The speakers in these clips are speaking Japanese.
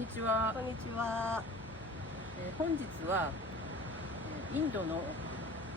にちは。こんにちは。本日はインドの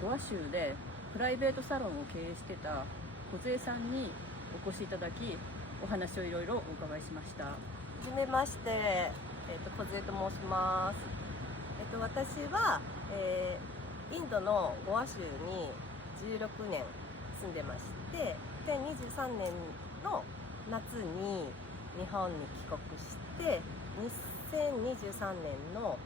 ゴア州でプライベートサロンを経営してた梢さんにお越しいただき、お話をいろいろお伺いしました。はじめまして、梢と申します。私は、インドのゴア州に16年住んでまして、2023年の夏に日本に帰国して、2023年の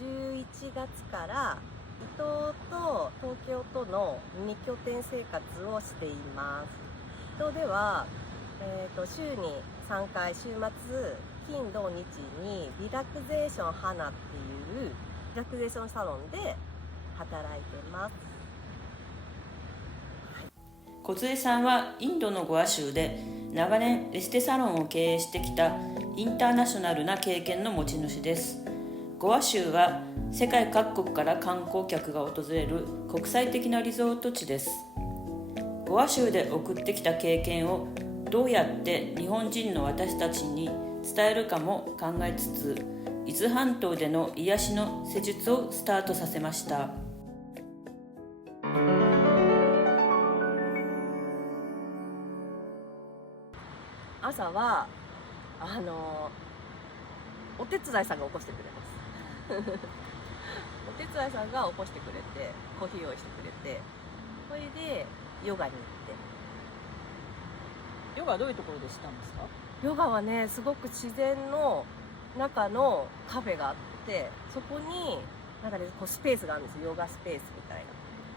11月から伊東と東京との2拠点生活をしています。伊東では、週に3回、週末金土日にリラクゼーション花っていうリラクゼーションサロンで働いてます。梢さんはインドのゴア州で長年エステサロンを経営してきたインターナショナルな経験の持ち主です。ゴア州は世界各国から観光客が訪れる国際的なリゾート地です。ゴア州で送ってきた経験をどうやって日本人の私たちに伝えるかも考えつつ、伊豆半島での癒しの施術をスタートさせました。朝はお手伝いさんが起こしてくれますお手伝いさんが起こしてくれて、コーヒー用意してくれて、それでヨガに行って。ヨガはどういうところでしたんですか？ヨガはね、すごく自然の中のカフェがあって、そこになんかね、こうスペースがあるんですよ。ヨガスペースみたい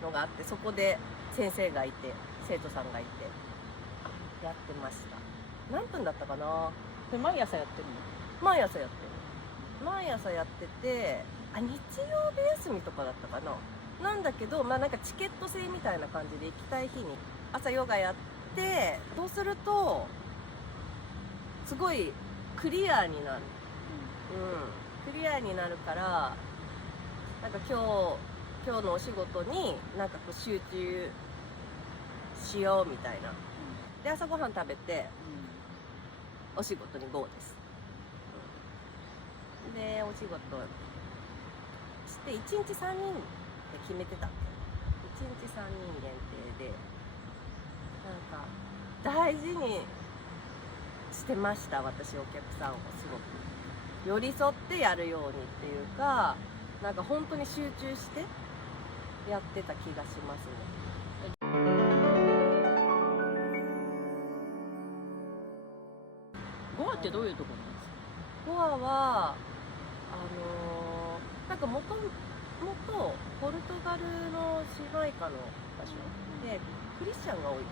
なのがあって、そこで先生がいて、生徒さんがいてやってました。何分だったかな。で毎朝やってるの？毎朝やってる。毎朝やってて、日曜日休みとかだったかな。なんだけど、なんかチケット制みたいな感じで行きたい日に朝ヨガやって、そうするとすごいクリアになる。クリアになるから、なんか今日のお仕事になんかこう集中しようみたいな。で、朝ごはん食べてお仕事に GO です。で、お仕事して1日3人って決めてた。1日3人限定で、なんか大事にしてました。私、お客さんをすごく寄り添ってやるようにっていうか、なんか本当に集中してやってた気がしますね。ゴアってどういうところなんですか？ゴアはなんかもともとポルトガルの支配下の場所で、クリスチャンが多いとこ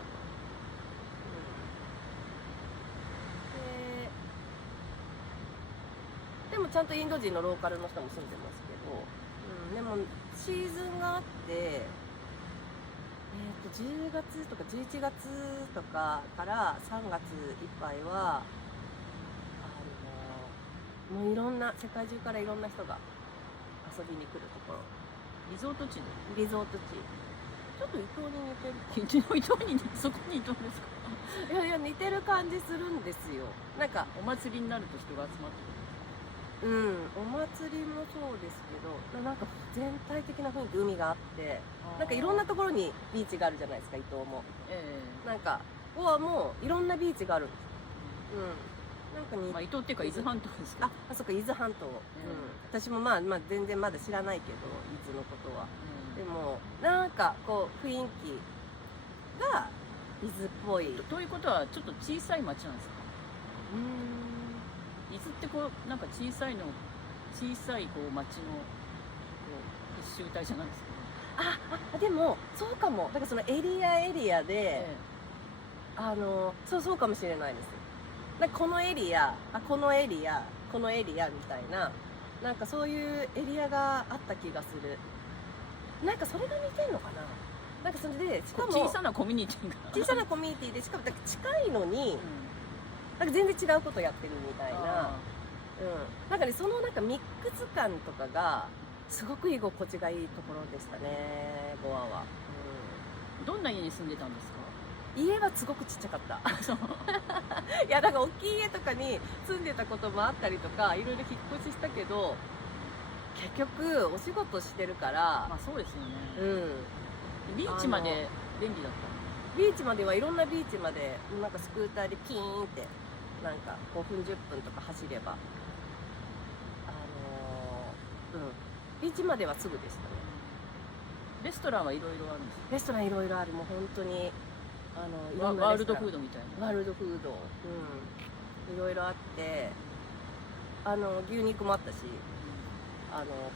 ろ、でもちゃんとインド人のローカルの人も住んでますけど、でもシーズンがあって、10月とか11月とかから3月いっぱいはもういろんな、世界中からいろんな人が遊びに来るところ。リゾート地で。リゾート地。ちょっと伊東に似てる。伊東にそこに伊東ですか？いや似てる感じするんですよ。なんかお祭りになると人が集まってくる。お祭りもそうですけど、なんか全体的な雰囲気、海があって、なんかいろんなところにビーチがあるじゃないですか、伊東も。なんかゴアもいろんなビーチがあるんです。なんか伊東っていうか伊豆半島ですけど。そっか、伊豆半島。私も全然まだ知らないけど、伊豆のことは。でもなんかこう雰囲気が伊豆っぽい。ということはちょっと小さい町なんですか？伊豆ってこうなんか小さいこう町のこう結集体じゃないですか？でもそうかも。だからそのエリアで、そうかもしれないです。なんかこのエリアみたいな、なんかそういうエリアがあった気がする。なんかそれが似てんのかな。なんかそれで、しかも小さなコミュニティで、しかもなんか近いのに、なんか全然違うことやってるみたいな。なんかね、そのなんかミックス感とかがすごく居心地がいいところでしたね、ゴアは。どんな家に住んでたんですか？家はすごくちっちゃかったいやだから大きい家とかに住んでたこともあったりとかいろいろ引っ越ししたけど結局お仕事してるからまあそうですようね。んビーチまで便利だっビーチまではいろんなビーチまでなんかスクーターでピーンってなんか5分10分とか走ればビーチまではすぐでしたね。た。レストランはいろいろあるんですレストランいろいろあるもう本当にいよ。ろんなワールドレストランフードみたいな。ワールドフードいろいろあって牛肉もあったし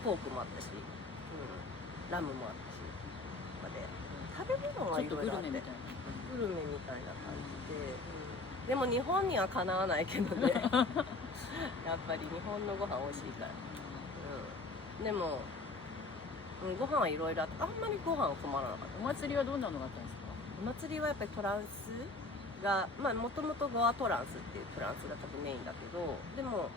ポークもあったし、ラムもあったしまで食べ物はいちょっとグろいろあってルメみたいな。グルメみたいな感じで、でも日本にはかなわないけどねやっぱり日本のご飯美味しいから、でも、ご飯はいろいろあってあんまりご飯困らなかった。お祭りはどんなのがあったんですか？お祭りはやっぱりトランスがもともとゴアトランスっていうトランスが多分メインだけど、でも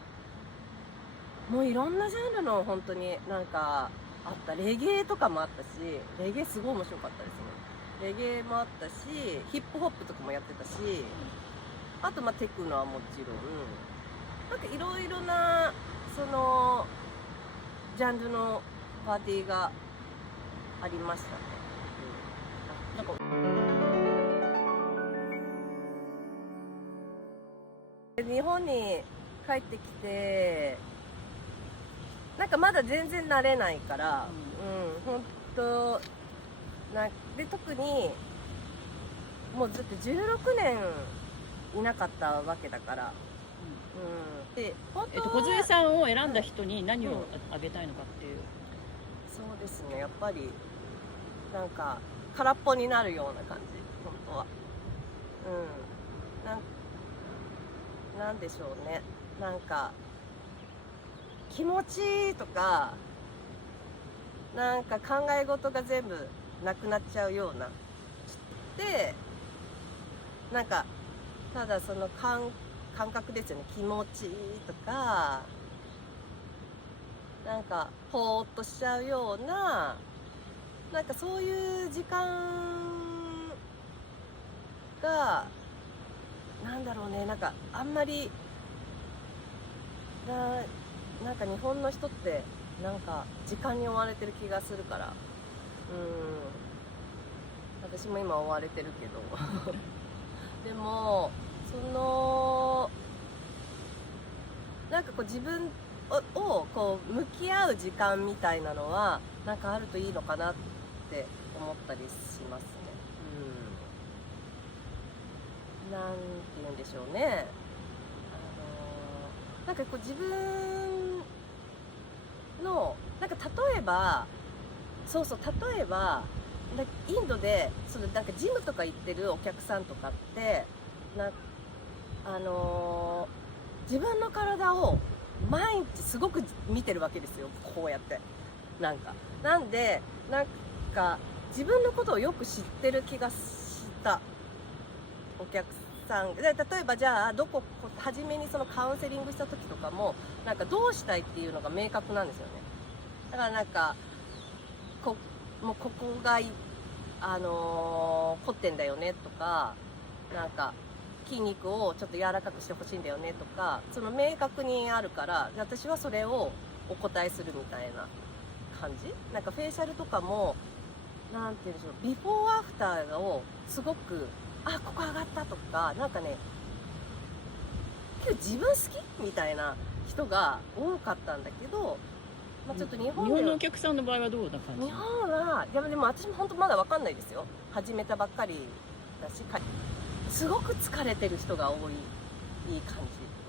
もういろんなジャンルの本当になんかあった。レゲエとかもあったし、レゲエすごい面白かったですね。レゲエもあったしヒップホップとかもやってたし、あとテクノはもちろんなんかいろいろなそのジャンルのパーティーがありましたね。なんか日本に帰ってきてなんかまだ全然慣れないから、本当で特にもうずっと16年いなかったわけだから、で本当は梢さんを選んだ人に何をあげたいのかっていう。そうですね、やっぱりなんか空っぽになるような感じ、本当は。なんでしょうね、なんか気持ちいいとかなんか考え事が全部なくなっちゃうようなで、なんかただその感覚ですよね。気持ちいいとかなんかほーっとしちゃうような、なんかそういう時間がなんだろうね、なんかあんまりなんか日本の人ってなんか時間に追われてる気がするから、私も今追われてるけどでもそのなんかこう自分をこう向き合う時間みたいなのはなんかあるといいのかなって思ったりしますね。なんて言うんでしょうね、なんかこう自分のなんか例えばインドでなんかジムとか行ってるお客さんとかって自分の体を毎日すごく見てるわけですよ、こうやってなんでなんか自分のことをよく知ってる気がしたお客さんで、例えばじゃあ初めにそのカウンセリングした時とかもなんかどうしたいっていうのが明確なんですよね。だからなんかもうここが凝ってんだよねとか、なんか筋肉をちょっと柔らかくしてほしいんだよねとか、その明確にあるから私はそれをお答えするみたいな感じ。なんかフェイシャルとかもなんて言うんでしょう、ビフォーアフターをすごくここ上がったとか、なんかね自分好きみたいな人が多かったんだけど、ちょっと日本のお客さんの場合はどうな感じ？日本はいやでも私も本当まだ分かんないですよ、始めたばっかりだし、すごく疲れてる人が多い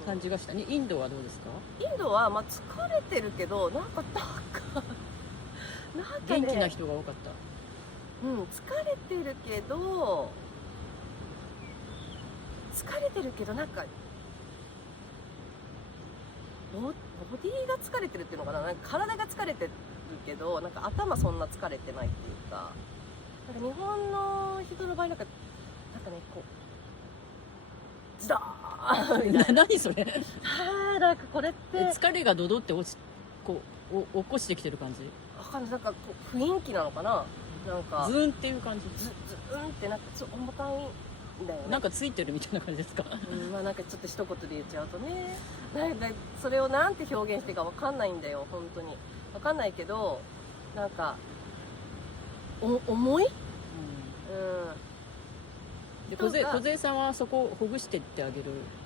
感じがしたね。インドはどうですか？インドは疲れてるけどなんか元気な人が多かった。疲れてるけどなんかボディが疲れてるっていうのかな、なんか体が疲れてるけどなんか頭そんな疲れてないっていうか、なんか日本の人の場合なんかねこうズドーンみたいな何それ？なんかこれって疲れがドドって起こしてきてる感じ？わかんない、なんかこう雰囲気なのかな、なんかズーンっていう感じ。ズーンってなんか重たいだよね。なんかついてるみたいな感じですか？まあなんかちょっと一言で言っちゃうとね、なんかそれをなんて表現していいかわかんないんだよ、本当にわかんないけど、なんか重い、で人が梢さんはそこをほぐしてってあげ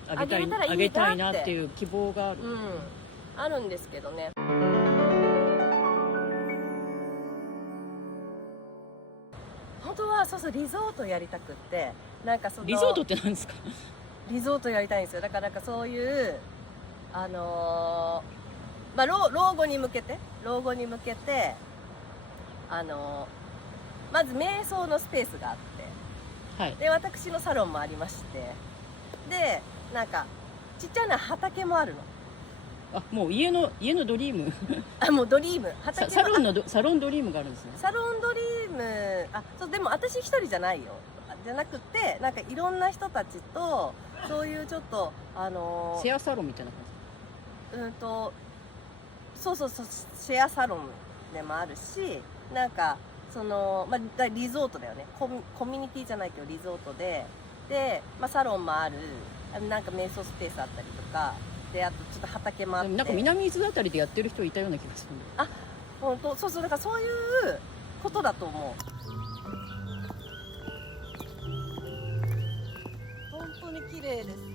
あげれたらいいなってあげたいなっていう希望がある。あるんですけどね。本当はそうリゾートやりたくって、なんかそのリゾートって何ですか？リゾートやりたいんですよ。だからなんかそういうまあ老後に向けてまず瞑想のスペースがあって、はい。で私のサロンもありまして、でなんかちっちゃな畑もあるの。あ、もう家のドリームあ、もうドリーム畑サロンドリームがあるんですね。サロンドリーム、そうでも私一人じゃないよ。じゃなくて、なんかいろんな人たちとそういうちょっとシェアサロンみたいな感そうシェアサロンでもあるし、なんかリゾートだよね。コミュニティじゃないけどリゾートで、サロンもある、なんか瞑想スペースあったりとかで、あとちょっと畑もあって、じ。なんか南伊豆あたりでやってる人いたような気がする。本当そうだからそういうことだと思う。本当に綺麗です。